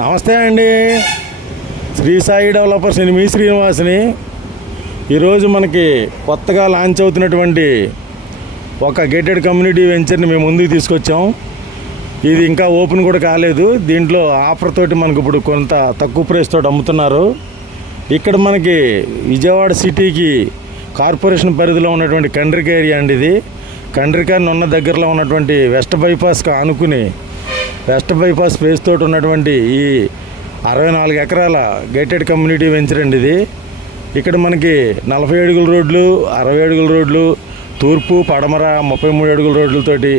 నమస్తే అండి. శ్రీ సాయి డెవలపర్స్ నేను మీ శ్రీనివాస్ని. ఈరోజు మనకి కొత్తగా లాంచ్ అవుతున్నటువంటి ఒక గేటెడ్ కమ్యూనిటీ వెంచర్ని మేము ముందుకు తీసుకొచ్చాం. ఇది ఇంకా ఓపెన్ కూడా కాలేదు. దీంట్లో ఆఫర్ తోటి మనకు ఇప్పుడు కొంత తక్కువ ప్రైస్ తోటి అమ్ముతున్నారు. ఇక్కడ మనకి విజయవాడ సిటీకి కార్పొరేషన్ పరిధిలో ఉన్నటువంటి కండ్రిక ఏరియా అండి. ఇది కండ్రికాన్ని ఉన్న దగ్గరలో ఉన్నటువంటి వెస్ట్ బైపాస్కి ఆనుకుని వెస్ట్ బైపాస్ స్పేస్ తోటి ఉన్నటువంటి ఈ 64 ఎకరాల గేటెడ్ కమ్యూనిటీ వెంచర్ అండి. ఇది ఇక్కడ మనకి 40 అడుగుల రోడ్లు, 60 అడుగుల రోడ్లు, తూర్పు పడమర 33 అడుగుల రోడ్లతోటి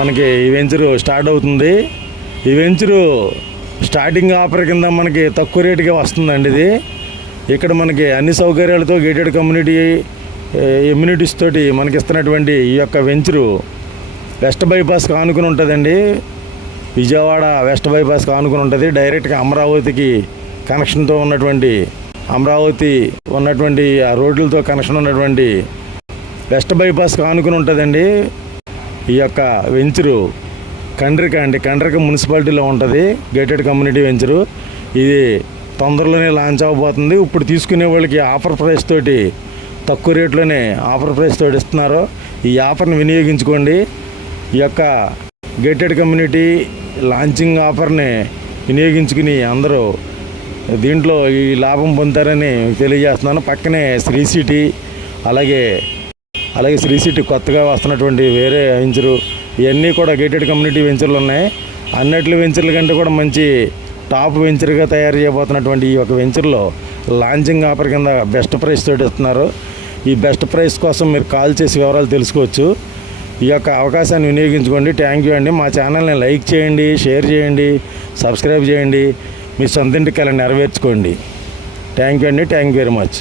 మనకి ఈ వెంచరు స్టార్ట్ అవుతుంది. ఈ వెంచరు స్టార్టింగ్ ఆఫర్ కింద మనకి తక్కువ రేటుగా వస్తుందండి. ఇది ఇక్కడ మనకి అన్ని సౌకర్యాలతో గేటెడ్ కమ్యూనిటీ ఎమ్యూనిటీస్ తోటి మనకి ఇస్తున్నటువంటి ఈ యొక్క వెంచరు వెస్ట్ బైపాస్కి ఆనుకుని ఉంటుందండి. విజయవాడ వెస్ట్ బైపాస్కి ఆనుకుని ఉంటుంది. డైరెక్ట్గా అమరావతికి కనెక్షన్తో ఉన్నటువంటి అమరావతి ఉన్నటువంటి ఆ రోడ్లతో కనెక్షన్ ఉన్నటువంటి వెస్ట్ బైపాస్కి ఆనుకుని ఉంటుందండి. ఈ యొక్క వెంచరు కండ్రిక అండి. కండ్రిక మున్సిపాలిటీలో ఉంటుంది గేటెడ్ కమ్యూనిటీ వెంచరు. ఇది తొందరలోనే లాంచ్ అవ్వబోతుంది. ఇప్పుడు తీసుకునే వాళ్ళకి ఆఫర్ ప్రైస్ తోటి తక్కువ రేట్లోనే ఆఫర్ ప్రైస్ తోటి ఇస్తున్నారు. ఈ ఆఫర్ని వినియోగించుకోండి. ఈ యొక్క గేటెడ్ కమ్యూనిటీ లాంచింగ్ ఆఫర్ని వినియోగించుకుని అందరూ దీంట్లో ఈ లాభం పొందుతారని తెలియజేస్తున్నాను. పక్కనే శ్రీ సిటీ, అలాగే శ్రీ సిటీ కొత్తగా వస్తున్నటువంటి వేరే వెంచరు, ఇవన్నీ కూడా గేటెడ్ కమ్యూనిటీ వెంచర్లు ఉన్నాయి. అన్నిటి వెంచర్ల కంటే కూడా మంచి టాప్ వెంచర్గా తయారు చేయబోతున్నటువంటి ఈ యొక్క వెంచర్లో లాంచింగ్ ఆఫర్ కింద బెస్ట్ ప్రైస్ తోటి ఇస్తున్నారు. ఈ బెస్ట్ ప్రైస్ కోసం మీరు కాల్ చేసి వివరాలు తెలుసుకోవచ్చు. ఈ యొక్క అవకాశాన్ని వినియోగించుకోండి. థ్యాంక్ యూ అండి. మా ఛానల్ని లైక్ చేయండి, షేర్ చేయండి, సబ్స్క్రైబ్ చేయండి. మీ సొంత ఇంటి కళ నెరవేర్చుకోండి. థ్యాంక్ యూ అండి. Thank you very much.